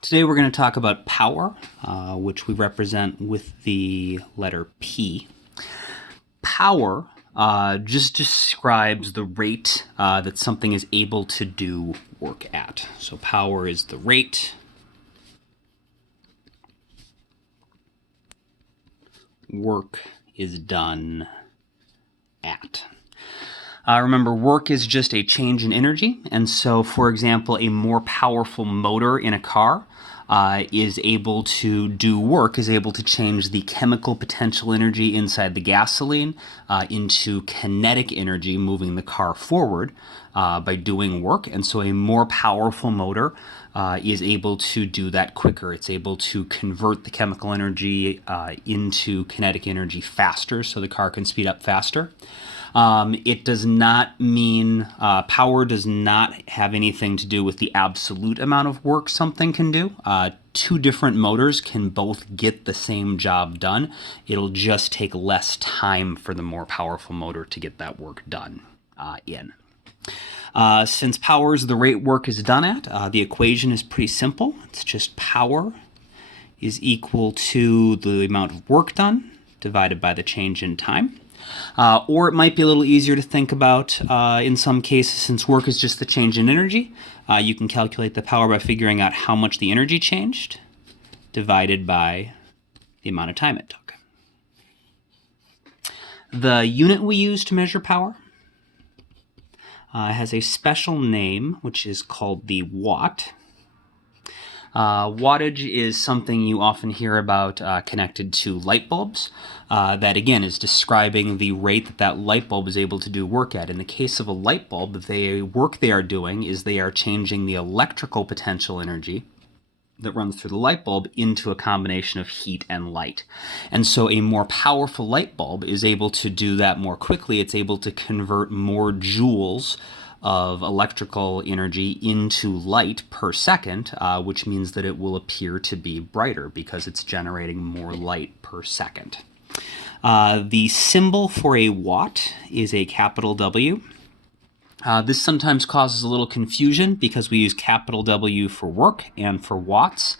Today we're going to talk about power, which we represent with the letter P. Power just describes the rate that something is able to do work at. So power is the rate work is done at. Remember, work is just a change in energy, and so, for example, a more powerful motor in a car is able to do work, is able to change the chemical potential energy inside the gasoline into kinetic energy, moving the car forward by doing work. And so a more powerful motor is able to do that quicker. It's able to convert the chemical energy into kinetic energy faster, so the car can speed up faster. It does not mean, power does not have anything to do with the absolute amount of work something can do. Two different motors can both get the same job done. It'll just take less time for the more powerful motor to get that work done Since power is the rate work is done at, the equation is pretty simple. It's just power is equal to the amount of work done divided by the change in time. Or it might be a little easier to think about in some cases, since work is just the change in energy. You can calculate the power by figuring out how much the energy changed divided by the amount of time it took. The unit we use to measure power has a special name, which is called the watt. Wattage is something you often hear about connected to light bulbs. That again is describing the rate that light bulb is able to do work at. In the case of a light bulb, the work they are doing is they are changing the electrical potential energy that runs through the light bulb into a combination of heat and light. And so a more powerful light bulb is able to do that more quickly. It's able to convert more joules of electrical energy into light per second, which means that it will appear to be brighter because it's generating more light per second. The symbol for a watt is a capital W. This sometimes causes a little confusion because we use capital W for work and for watts.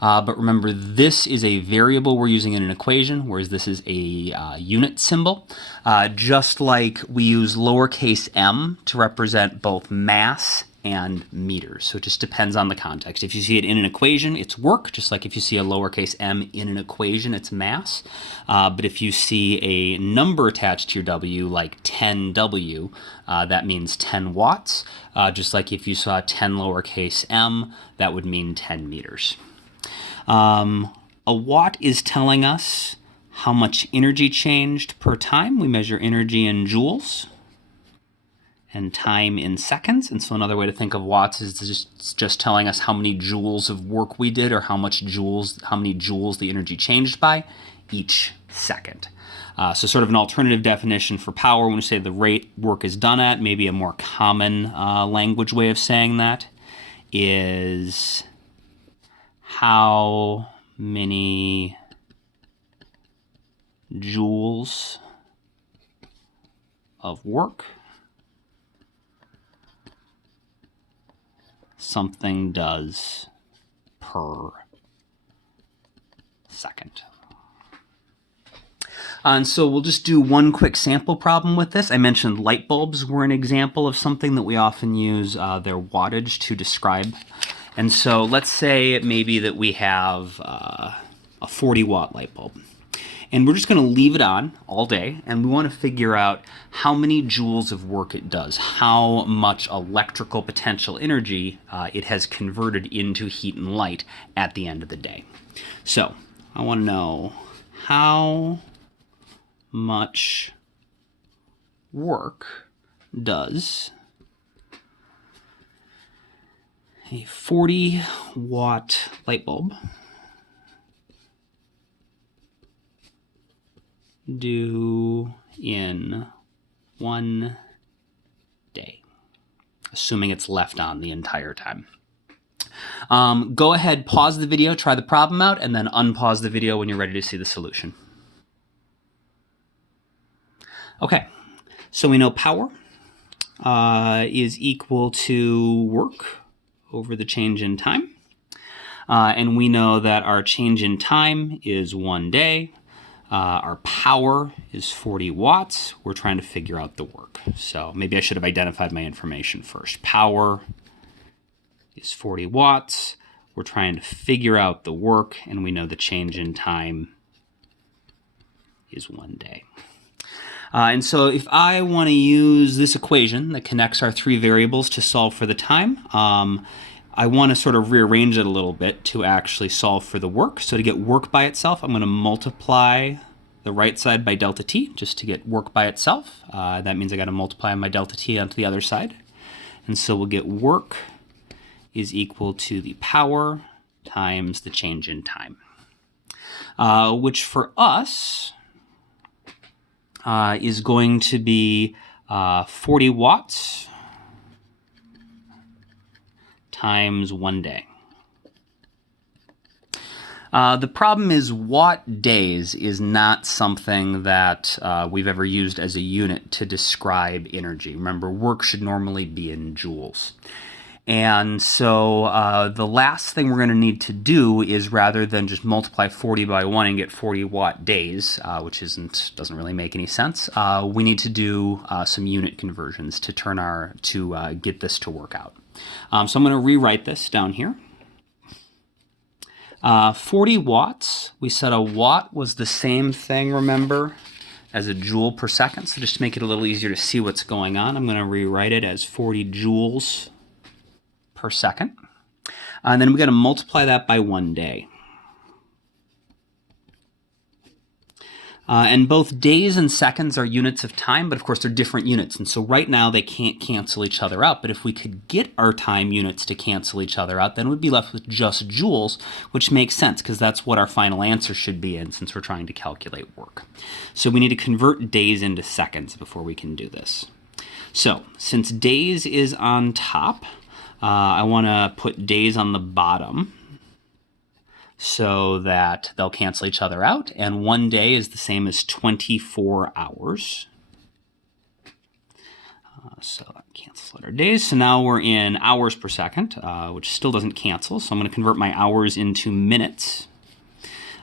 But remember, this is a variable we're using in an equation, whereas this is a unit symbol. Just like we use lowercase m to represent both mass and meters. So it just depends on the context. If you see it in an equation, it's work, just like if you see a lowercase m in an equation, it's mass. But if you see a number attached to your W, like 10W, that means 10 watts. Just like if you saw 10 lowercase m, that would mean 10 meters. A watt is telling us how much energy changed per time. We measure energy in joules and time in seconds. And so another way to think of watts is just telling us how many joules of work we did, or how many joules the energy changed by each second. So sort of an alternative definition for power when we say the rate work is done at, maybe a more common language way of saying that is how many joules of work something does per second. And so we'll just do one quick sample problem with this. I mentioned light bulbs were an example of something that we often use their wattage to describe. And so let's say it may be that we have a 40-watt light bulb. And we're just going to leave it on all day, and we want to figure out how many joules of work it does, how much electrical potential energy it has converted into heat and light at the end of the day. So I want to know how much work does a 40-watt light bulb do in one day, assuming it's left on the entire time. Go ahead, pause the video, try the problem out, and then unpause the video when you're ready to see the solution. Okay, so we know power is equal to work over the change in time. And we know that our change in time is 1 day. Our power is 40 watts. We're trying to figure out the work. So maybe I should have identified my information first. Power is 40 watts. We're trying to figure out the work, and we know the change in time is 1 day. And so if I want to use this equation that connects our three variables to solve for the time, I want to sort of rearrange it a little bit to actually solve for the work. So to get work by itself, I'm going to multiply the right side by delta t just to get work by itself. That means I got to multiply my delta t onto the other side. And so we'll get work is equal to the power times the change in time, which for us is going to be 40 watts times 1 day. The problem is watt days is not something that we've ever used as a unit to describe energy. Remember, work should normally be in joules. And so the last thing we're going to need to do is, rather than just multiply 40 by 1 and get 40 watt days, which doesn't really make any sense, we need to do some unit conversions to get this to work out. So I'm going to rewrite this down here. 40 watts, we said a watt was the same thing, remember, as a joule per second. So just to make it a little easier to see what's going on, I'm going to rewrite it as 40 joules per second. And then we're going to multiply that by 1 day. And both days and seconds are units of time, but of course they're different units. And so right now they can't cancel each other out. But if we could get our time units to cancel each other out, then we'd be left with just joules, which makes sense because that's what our final answer should be in, since we're trying to calculate work. So we need to convert days into seconds before we can do this. So since days is on top, I want to put days on the bottom so that they'll cancel each other out. And 1 day is the same as 24 hours. So that cancels out our days. So now we're in hours per second, which still doesn't cancel. So I'm going to convert my hours into minutes.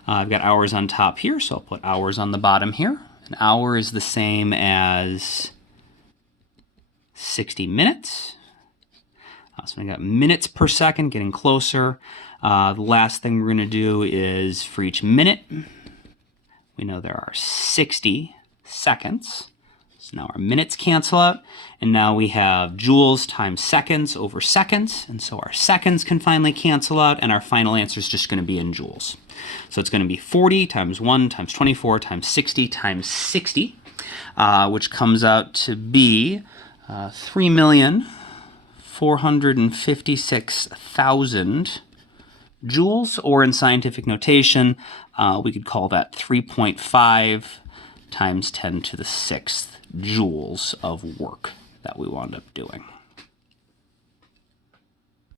I've got hours on top here, so I'll put hours on the bottom here. An hour is the same as 60 minutes. So we got minutes per second, getting closer. The last thing we're going to do is, for each minute, we know there are 60 seconds. So now our minutes cancel out, and now we have joules times seconds over seconds, and so our seconds can finally cancel out, and our final answer is just going to be in joules. So it's going to be 40 times 1 times 24 times 60 times 60, which comes out to be 3,456,000 joules, or in scientific notation, we could call that 3.5 times 10 to the 6th joules of work that we wound up doing.